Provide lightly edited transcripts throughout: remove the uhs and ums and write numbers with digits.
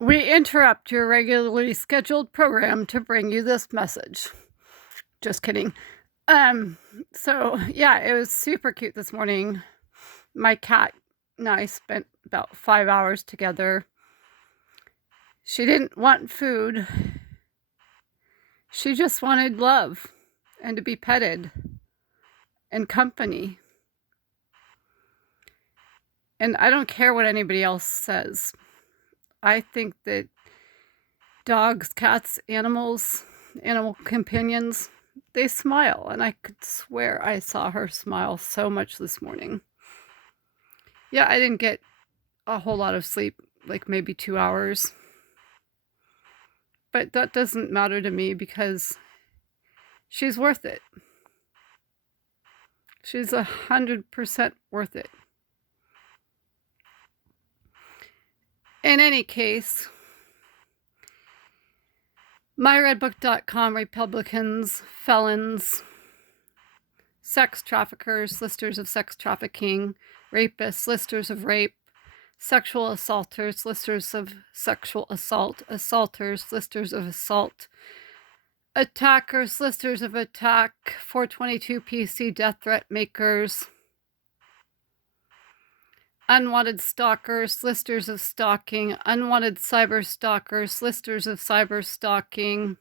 We interrupt your regularly scheduled program to bring you this message. Just kidding. So yeah, it was super cute this morning. My cat and I spent about 5 hours together. She didn't want food. She just wanted love and to be petted and company. And I don't care what anybody else says. I think that dogs, cats, animal companions, they smile, and I could swear I saw her smile so much this morning. Yeah, I didn't get a whole lot of sleep, like maybe 2 hours. But that doesn't matter to me because she's worth it. She's 100% worth it. In any case, Myredbook.com, Republicans, felons, sex traffickers, solicitors of sex trafficking, rapists, solicitors of rape, sexual assaulters, solicitors of sexual assault, assaulters, solicitors of assault, attackers, solicitors of attack, 422 PC death threat makers, unwanted stalkers, solicitors of stalking, unwanted cyber stalkers, solicitors of cyber stalking,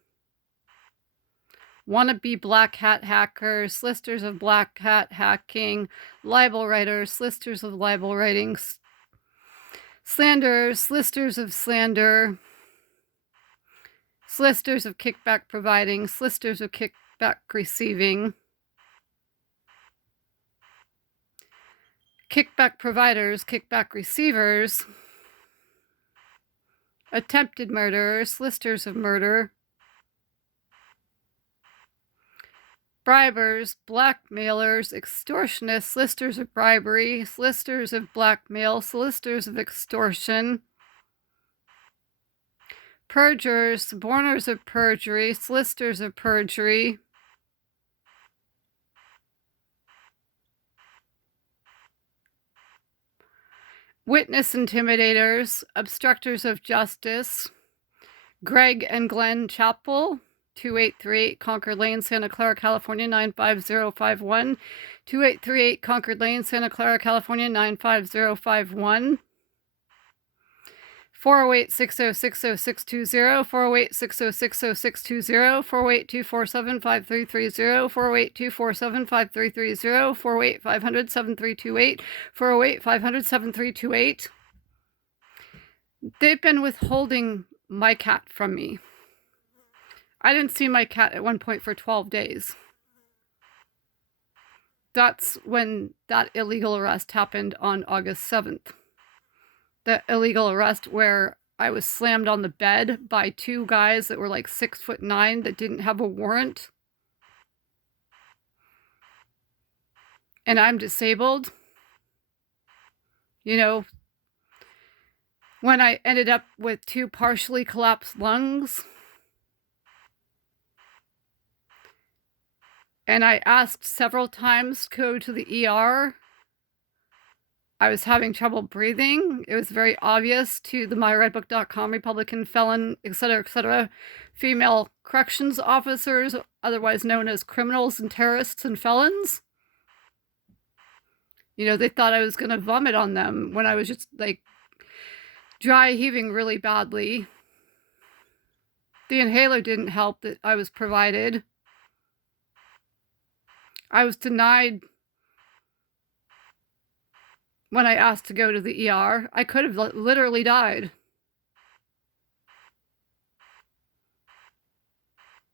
wannabe black hat hackers, solicitors of black hat hacking, libel writers, solicitors of libel writing, slanderers, solicitors of slander, solicitors of kickback providing, solicitors of kickback receiving, kickback providers, kickback receivers, attempted murderers, solicitors of murder, bribers, blackmailers, extortionists, solicitors of bribery, solicitors of blackmail, solicitors of extortion, perjurers, suborners of perjury, solicitors of perjury, witness intimidators, obstructors of justice, Greg and Glen Chapel, 2838 Concord Lane, Santa Clara, California, 95051, 2838 Concord Lane, Santa Clara, California, 95051, 408-6060620, 408-6060620, 408-247-5330, 408-247-5330, 408-500-7328, 408-500-7328. They've been withholding my cat from me. I didn't see my cat at one point for 12 days. That's when that illegal arrest happened on August 7th. The illegal arrest where I was slammed on the bed by two guys that were like 6'9" that didn't have a warrant. And I'm disabled. You know, when I ended up with 2 partially collapsed lungs. And I asked several times to go to the ER. I was having trouble breathing. It was very obvious to the myredbook.com Republican felon, etc., female corrections officers, otherwise known as criminals and terrorists and felons. You know, they thought I was going to vomit on them when I was just like dry heaving really badly. The inhaler didn't help that I was provided. I was denied when I asked to go to the ER. I could have literally died.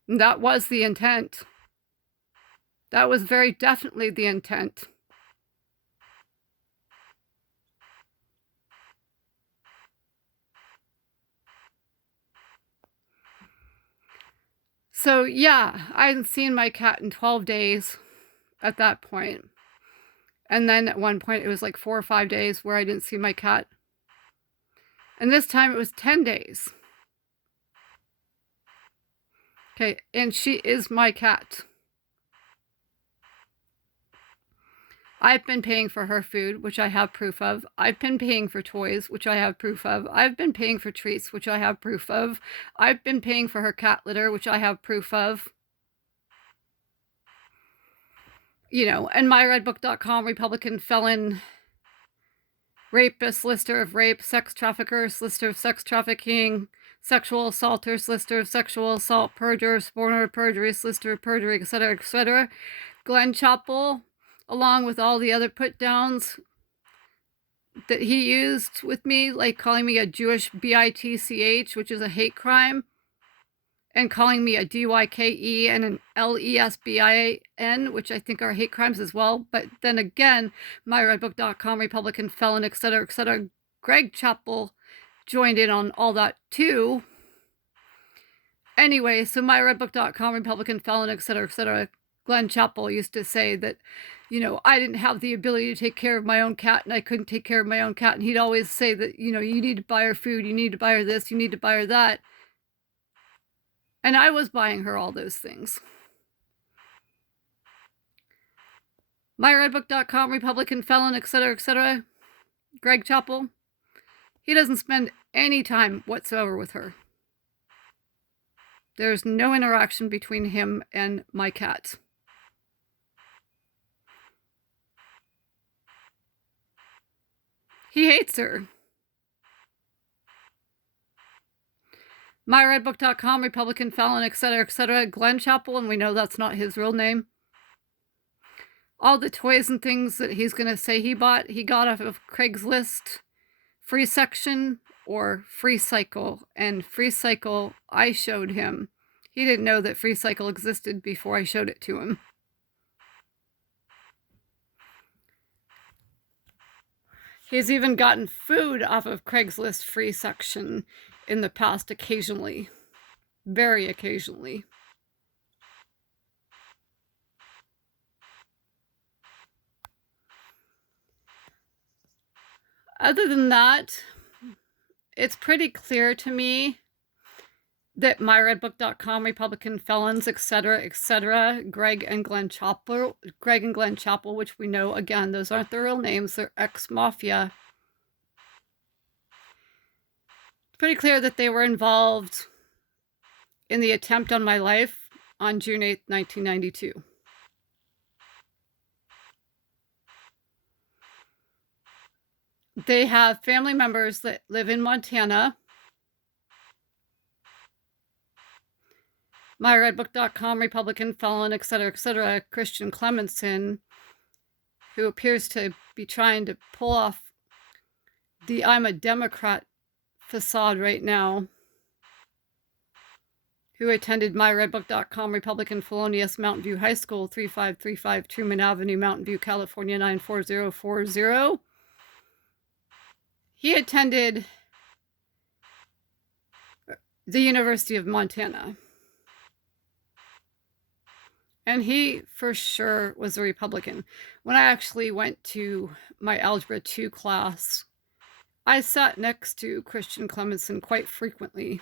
And that was the intent. That was very definitely the intent. So yeah, I hadn't seen my cat in 12 days at that point. And then at one point it was like 4 or 5 days where I didn't see my cat. And this time it was 10 days. Okay, and she is my cat. I've been paying for her food, which I have proof of. I've been paying for toys, which I have proof of. I've been paying for treats, which I have proof of. I've been paying for her cat litter, which I have proof of. You know, and myredbook.com, Republican felon, rapist, lister of rape, sex traffickers, lister of sex trafficking, sexual assaulters, lister of sexual assault, perjurers, suborner, perjury, lister of perjury, etc., etc. Glen Chapel, along with all the other put downs that he used with me, like calling me a Jewish bitch, which is a hate crime, and calling me a dyke and an lesbin, which I think are hate crimes as well. But then again, myredbook.com, Republican felon, etc., etc. Greg Chapel joined in on all that too. Anyway, so myredbook.com, Republican felon, etc., etc. Glen Chapel used to say that, you know, I didn't have the ability to take care of my own cat and I couldn't take care of my own cat. And he'd always say that, you know, you need to buy her food, you need to buy her this, you need to buy her that. And I was buying her all those things. Myredbook.com, Republican felon, etc., etc. Greg Chapel. He doesn't spend any time whatsoever with her. There's no interaction between him and my cat. He hates her. Myredbook.com, Republican felon, etc., etc. Glen Chapel, and we know that's not his real name. All the toys and things that he's going to say he bought, he got off of Craigslist, free section, or free cycle. And free cycle, I showed him. He didn't know that free cycle existed before I showed it to him. He's even gotten food off of Craigslist free section in the past occasionally. Very occasionally. Other than that, it's pretty clear to me that myredbook.com, Republican felons, etc., etc., Greg and Glen Chapel, which we know, again, those aren't their real names, they're ex-mafia. It's pretty clear that they were involved in the attempt on my life on June 8th, 1992. They have family members that live in Montana. Myredbook.com, Republican felon, etc., etc., Christian Clemenson, who appears to be trying to pull off the I'm a Democrat facade right now, who attended myredbook.com, Republican felonious, Mountain View High School, 3535 Truman Avenue, Mountain View, California, 94040. He attended the University of Montana. And he, for sure, was a Republican. When I actually went to my Algebra 2 class, I sat next to Christian Clemenson quite frequently.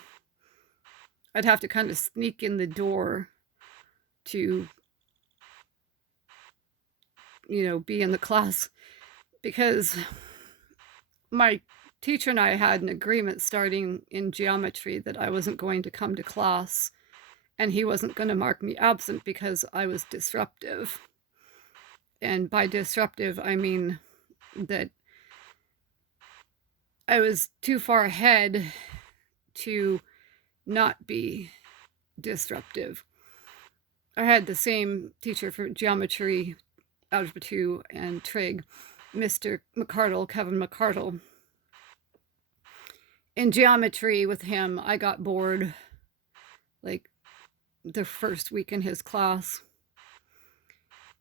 I'd have to kind of sneak in the door to, you know, be in the class, because my teacher and I had an agreement starting in geometry that I wasn't going to come to class and he wasn't going to mark me absent because I was disruptive. And by disruptive, I mean that I was too far ahead to not be disruptive. I had the same teacher for geometry, Algebra 2, and Trig, Mr. McCardle, Kevin McCardle. In geometry with him, I got bored like the first week in his class.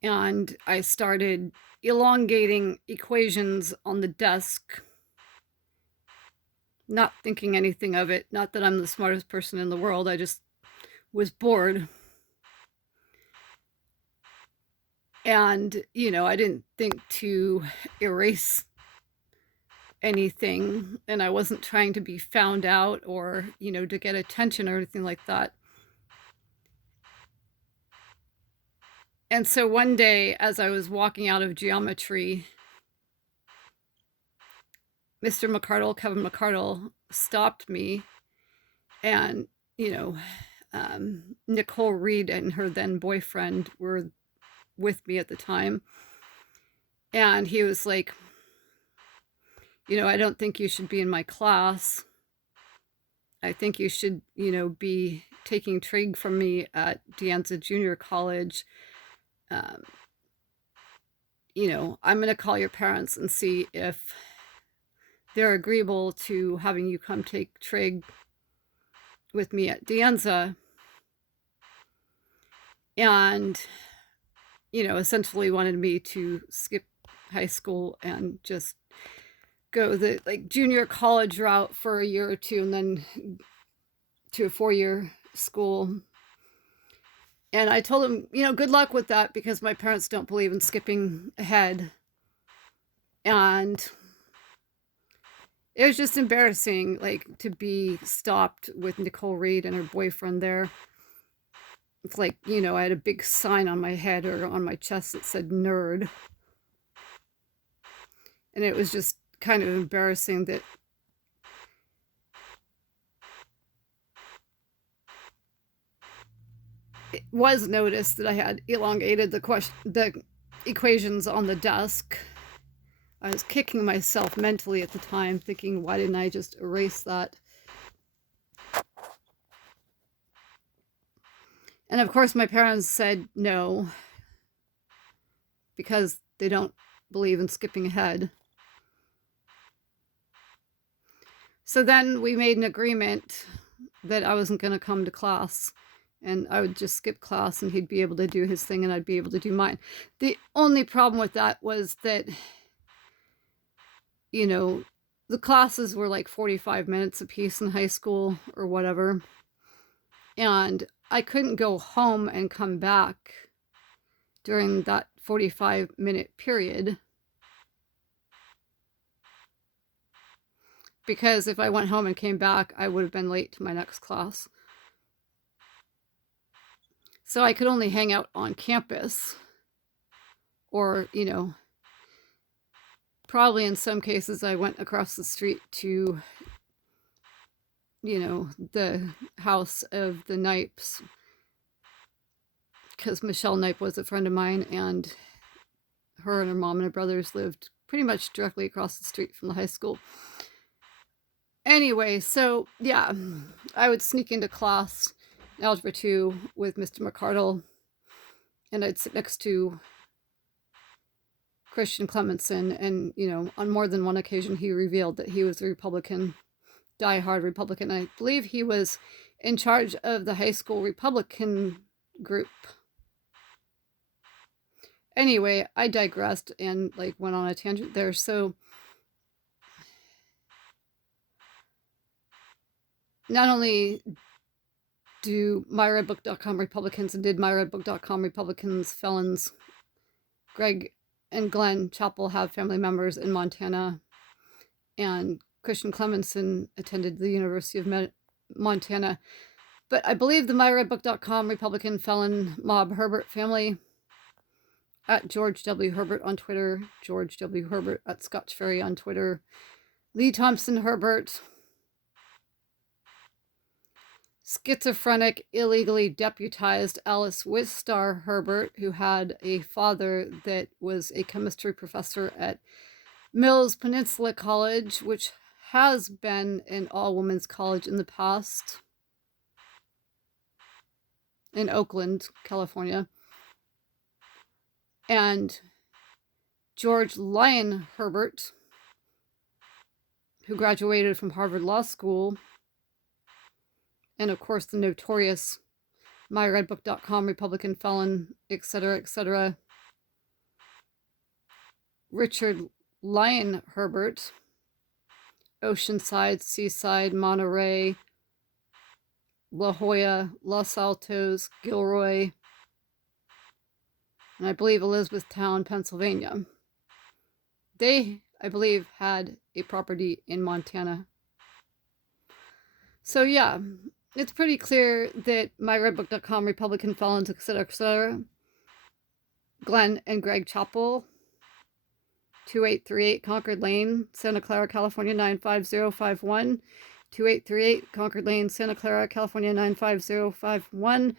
And I started elongating equations on the desk, not thinking anything of it. Not that I'm the smartest person in the world, I just was bored. And, you know, I didn't think to erase anything, and I wasn't trying to be found out or, you know, to get attention or anything like that. And so one day, as I was walking out of geometry, Mr. McCardle, Kevin McCardle, stopped me, and, Nicole Reed and her then boyfriend were with me at the time. And he was like, I don't think you should be in my class. I think you should, be taking trig from me at De Anza Junior College. I'm going to call your parents and see if they're agreeable to having you come take trig with me at De Anza. And, essentially wanted me to skip high school and just go the junior college route for a year or two, and then to a 4-year school. And I told him, good luck with that, because my parents don't believe in skipping ahead. And it was just embarrassing, to be stopped with Nicole Reed and her boyfriend there. It's like, I had a big sign on my head or on my chest that said nerd. And it was just kind of embarrassing that it was noticed that I had elongated the equations on the desk. I was kicking myself mentally at the time, thinking, why didn't I just erase that? And of course, my parents said no, because they don't believe in skipping ahead. So then we made an agreement that I wasn't going to come to class, and I would just skip class, and he'd be able to do his thing and I'd be able to do mine. The only problem with that was that, the classes were like 45 minutes a piece in high school or whatever. And I couldn't go home and come back during that 45-minute period, because if I went home and came back, I would have been late to my next class. So I could only hang out on campus, or, probably in some cases I went across the street to, the house of the Knipes, because Michelle Knipe was a friend of mine, and her and her mom and her brothers lived pretty much directly across the street from the high school. Anyway, so yeah, I would sneak into class, Algebra 2, with Mr. McCardle, and I'd sit next to Christian Clemenson, and, on more than one occasion he revealed that he was a Republican, diehard Republican. I believe he was in charge of the high school Republican group. Anyway, I digressed and went on a tangent there. So not only do Myredbook.com Republicans and did Myredbook.com Republicans, felons, Greg and Glen Chapel have family members in Montana, and Christian Clemenson attended the University of Montana. But I believe the Myredbook.com Republican felon mob Herbert family, at George W. Herbert on Twitter, George W. Herbert at Scotch Ferry on Twitter, Lee Thompson Herbert, schizophrenic, illegally deputized Alice Wistar Herbert, who had a father that was a chemistry professor at Mills Peninsula College, which has been an all-women's college in the past, in Oakland, California. And George Lyon Herbert, who graduated from Harvard Law School, and of course the notorious Myredbook.com Republican felon, etc., etc. Richard Lyon Herbert, Oceanside, Seaside, Monterey, La Jolla, Los Altos, Gilroy, and I believe Elizabethtown, Pennsylvania. They, I believe, had a property in Montana. So yeah, it's pretty clear that Myredbook.com Republican felons, etc., etc., Glen and Greg Chapel, 2838 Concord Lane, Santa Clara, California 95051. 2838 Concord Lane, Santa Clara, California 95051.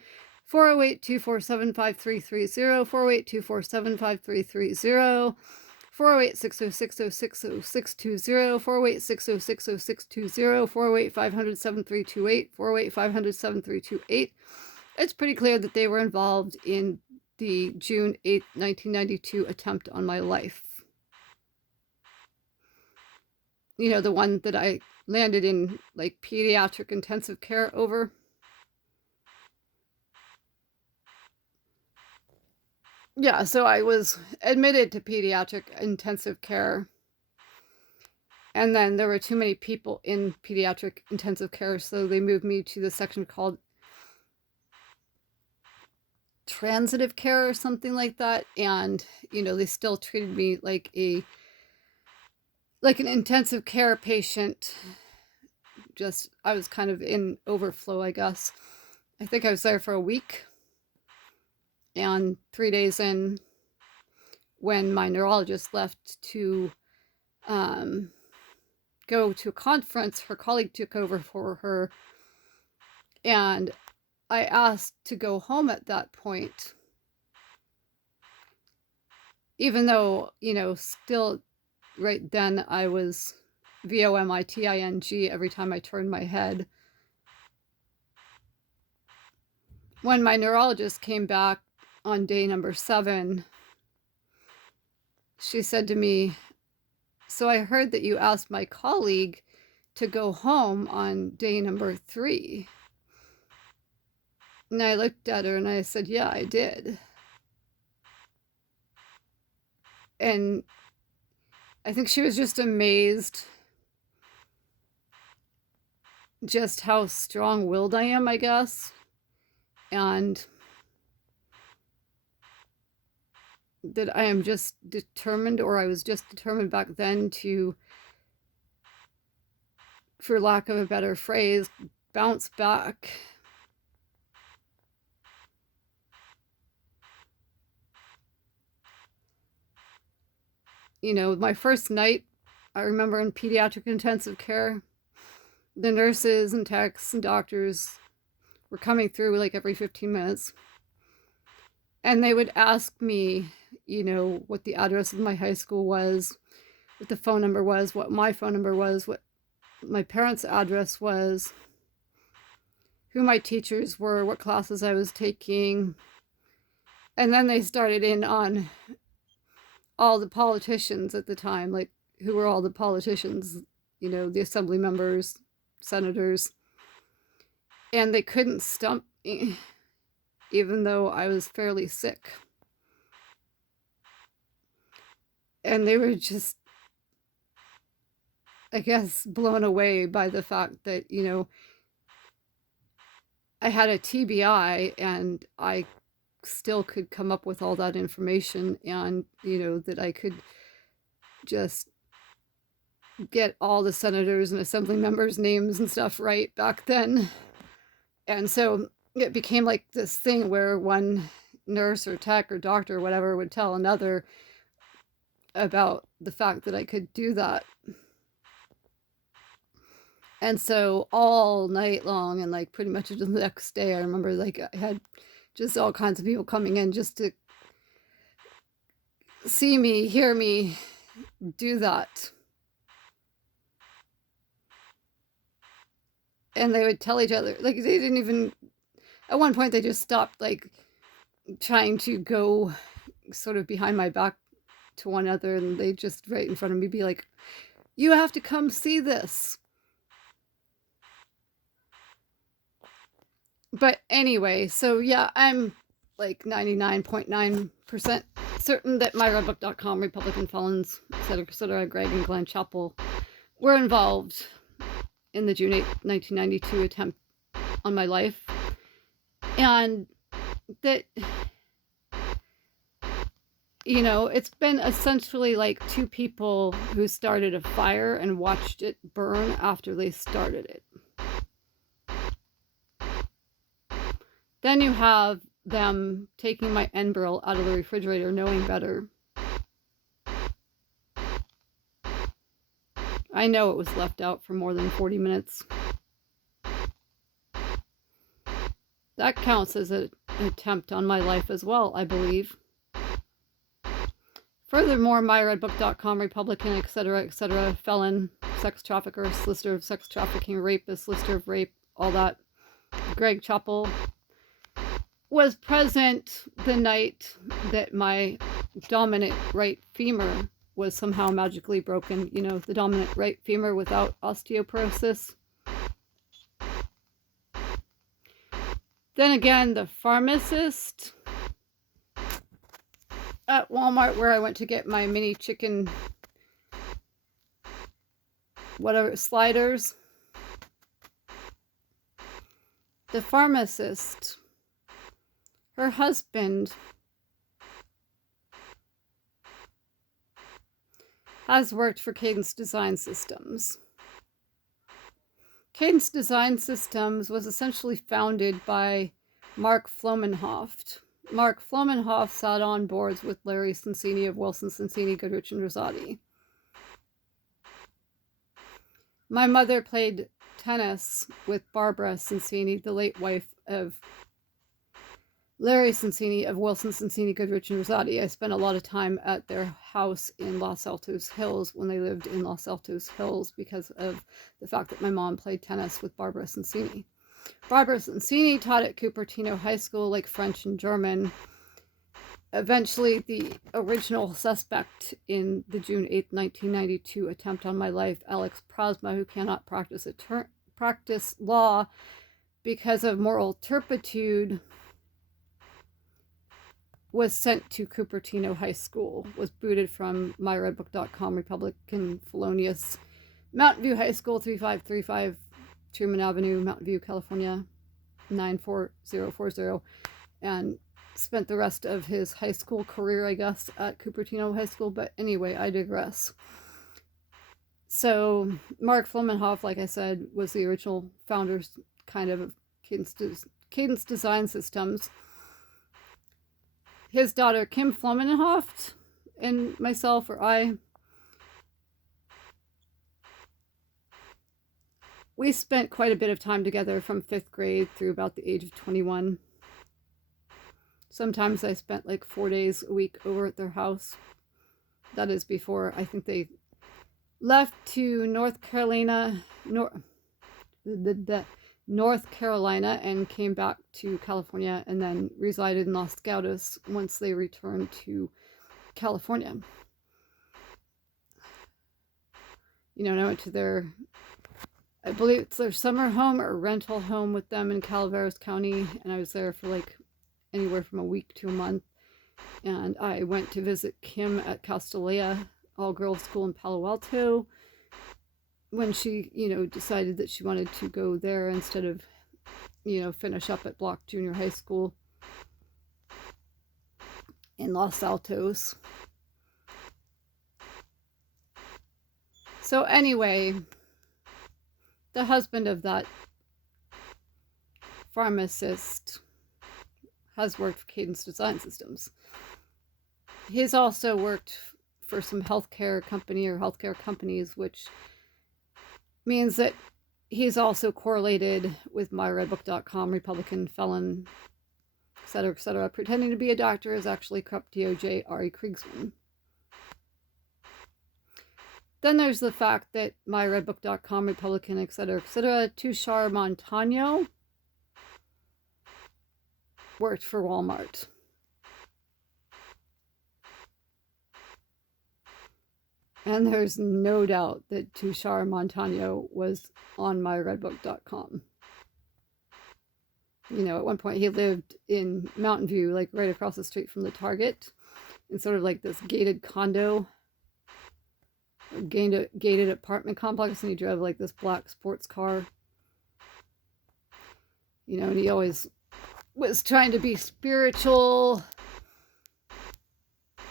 408-247-5330, 408-247-5330, 408-606-060620, 408-606-0620, 408-500-7328, 408-500-7328. It's pretty clear that they were involved in the June 8th, 1992 attempt on my life. You know, the one that I landed in like pediatric intensive care over. Yeah, so I was admitted to pediatric intensive care. And then there were too many people in pediatric intensive care, so they moved me to the section called transitive care or something like that. And, you know, they still treated me like an intensive care patient. Just, I was kind of in overflow, I guess. I think I was there for a week. And 3 days in, when my neurologist left to go to a conference, her colleague took over for her. And I asked to go home at that point. Even though, you know, still right then I was vomiting every time I turned my head. When my neurologist came back on day number 7, she said to me, "So I heard that you asked my colleague to go home on day number 3. And I looked at her and I said, "Yeah, I did." And I think she was just amazed just how strong-willed I am, I guess. And that I am just determined, or I was just determined back then to, for lack of a better phrase, bounce back. You know, my first night, I remember in pediatric intensive care, the nurses and techs and doctors were coming through like every 15 minutes. And they would ask me, you know, what the address of my high school was, what the phone number was, what my phone number was, what my parents' address was, who my teachers were, what classes I was taking. And then they started in on all the politicians at the time, like who were all the politicians, you know, the assembly members, senators. And they couldn't stump me, even though I was fairly sick. And they were just, I guess, blown away by the fact that, you know, I had a TBI and I still could come up with all that information, and, you know, that I could just get all the senators and assembly members' names and stuff right back then. And so it became like this thing where one nurse or tech or doctor or whatever would tell another about the fact that I could do that. And so all night long and like pretty much the next day, I remember like I had just all kinds of people coming in just to see me, hear me do that. And they would tell each other, like, they didn't even, at one point they just stopped like trying to go sort of behind my back to one another, and they just right in front of me be like, "You have to come see this." But anyway, so yeah, I'm like 99.9% certain that Myredbook.com, Republican felons, etc., Greg and Glen Chapel were involved in the June 8, 1992 attempt on my life. And that, you know, it's been essentially like two people who started a fire and watched it burn after they started it. Then you have them taking my Enbril out of the refrigerator, knowing better. I know it was left out for more than 40 minutes. That counts as an attempt on my life as well, I believe. Furthermore, myredbook.com, Republican, etc., felon, sex trafficker, solicitor of sex trafficking, rapist, solicitor of rape, all that. Greg Chapel was present the night that my dominant right femur was somehow magically broken. You know, the dominant right femur without osteoporosis. Then again, the pharmacist at Walmart, where I went to get my mini chicken, whatever, sliders. The pharmacist, her husband, has worked for Cadence Design Systems. Cadence Design Systems was essentially founded by Mark Flomenhoft. Mark Flomenhoft sat on boards with Larry Cincini of Wilson, Cincini, Goodrich, and Rosati. My mother played tennis with Barbara Cincini, the late wife of Larry Cincini of Wilson, Cincini, Goodrich, and Rosati. I spent a lot of time at their house in Los Altos Hills when they lived in Los Altos Hills because of the fact that my mom played tennis with Barbara Cincini. Barbara Cincini taught at Cupertino High School, like French and German. Eventually, the original suspect in the June 8, 1992 attempt on my life, Alex Prosma, who cannot practice law because of moral turpitude, was sent to Cupertino High School, was booted from myredbook.com, Republican Felonious, Mountain View High School, 3535 Truman Avenue, Mountain View, California, 94040, and spent the rest of his high school career, I guess, at Cupertino High School. But anyway, I digress. So Mark Flomenhoff, like I said, was the original founders kind of Cadence Design Systems. His daughter Kim Flomenhoff and myself, or I, we spent quite a bit of time together from 5th grade through about the age of 21. Sometimes I spent like 4 days a week over at their house. That is before I think they left to North Carolina and came back to California and then resided in Los Gatos once they returned to California. You know, and I went to their, I believe it's their summer home or rental home with them in Calaveras County, and I was there for like anywhere from a week to a month. And I went to visit Kim at Castellia all-girls school in Palo Alto when she, you know, decided that she wanted to go there instead of, you know, finish up at Block Junior High School in Los Altos. So anyway, the husband of that pharmacist has worked for Cadence Design Systems. He's also worked for some healthcare company or healthcare companies, which means that he's also correlated with myredbook.com, Republican felon, etc., pretending to be a doctor is actually corrupt DOJ Ari Kriegsman. Then there's the fact that myredbook.com, Republican, etc., Tushar Montano worked for Walmart. And there's no doubt that Tushar Montano was on myredbook.com. You know, at one point he lived in Mountain View, like right across the street from the Target, in sort of like this gated condo, gated apartment complex, and he drove like this black sports car. You know, and he always was trying to be spiritual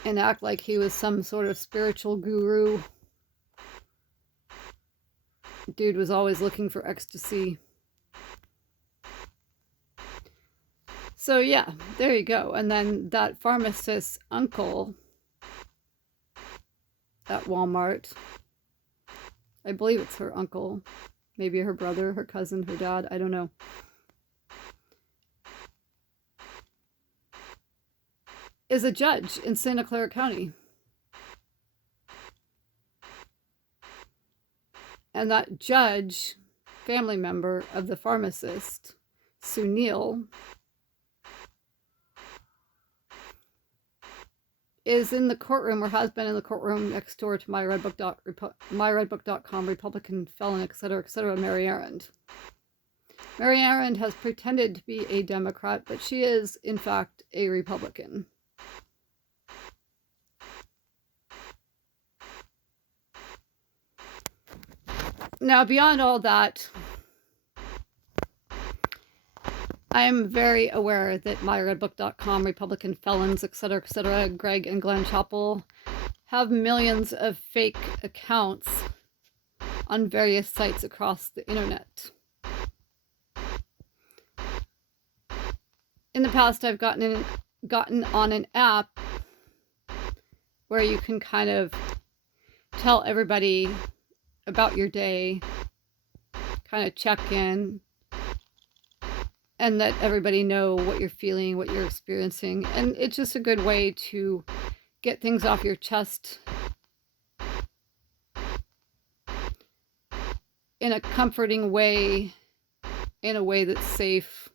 and act like he was some sort of spiritual guru. Dude was always looking for ecstasy. So yeah, there you go. And then that pharmacist's uncle at Walmart, I believe it's her uncle, maybe her brother, her cousin, her dad, I don't know. Is a judge in Santa Clara County. And that judge, family member of the pharmacist, Sunil, is in the courtroom, or has been in the courtroom next door to Myredbook.com, Republican felon, etc., Mary Arend. Mary Arend has pretended to be a Democrat, but she is, in fact, a Republican. Now, beyond all that, I am very aware that Myredbook.com, Republican felons, etc., Greg and Glen Chapel have millions of fake accounts on various sites across the internet. In the past, I've gotten on an app where you can kind of tell everybody about your day, kind of check in, and let everybody know what you're feeling, what you're experiencing. And it's just a good way to get things off your chest in a comforting way, in a way that's safe.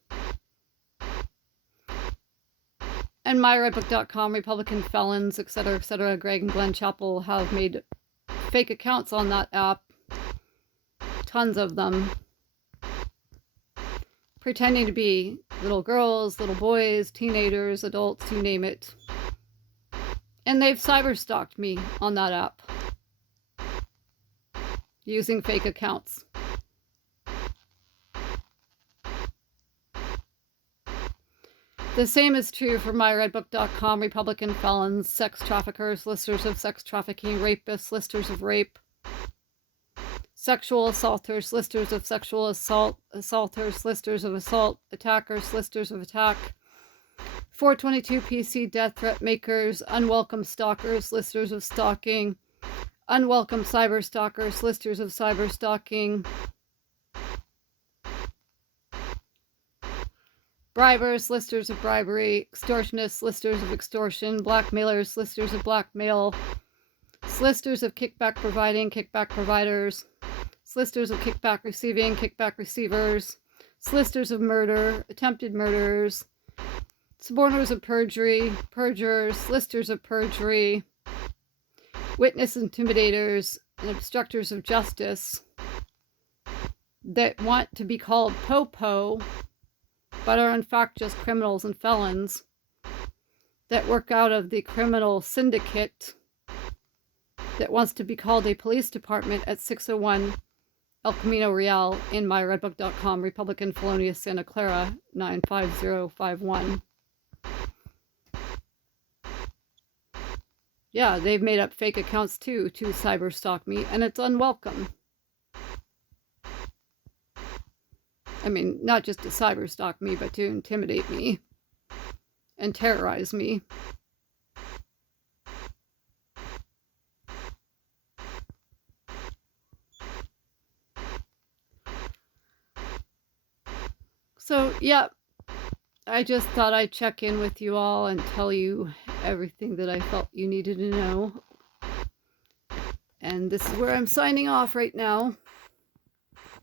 And Myredbook.com, Republican felons, etc., Greg and Glen Chapel have made fake accounts on that app, tons of them, pretending to be little girls, little boys, teenagers, adults, you name it. And they've cyberstalked me on that app using fake accounts. The same is true for Myredbook.com, Republican felons, sex traffickers, listers of sex trafficking, rapists, listers of rape, sexual assaulters, listers of sexual assault, assaulters, listers of assault, attackers, listers of attack, 422 PC death threat makers, unwelcome stalkers, listers of stalking, unwelcome cyber stalkers, listers of cyber stalking, bribers, listers of bribery, extortionists, listers of extortion, blackmailers, listers of blackmail, listers of kickback providing, kickback providers, listers of kickback receiving, kickback receivers, listers of murder, attempted murderers, suborners of perjury, perjurers, listers of perjury, witness intimidators, and obstructors of justice that want to be called po-po, but are in fact just criminals and felons that work out of the criminal syndicate that wants to be called a police department at 601 El Camino Real in Myredbook.com, Republican Felonious Santa Clara 95051. Yeah, they've made up fake accounts too to cyberstalk me, and it's unwelcome. I mean, not just to cyberstalk me, but to intimidate me and terrorize me. So, yeah, I just thought I'd check in with you all and tell you everything that I felt you needed to know. And this is where I'm signing off right now.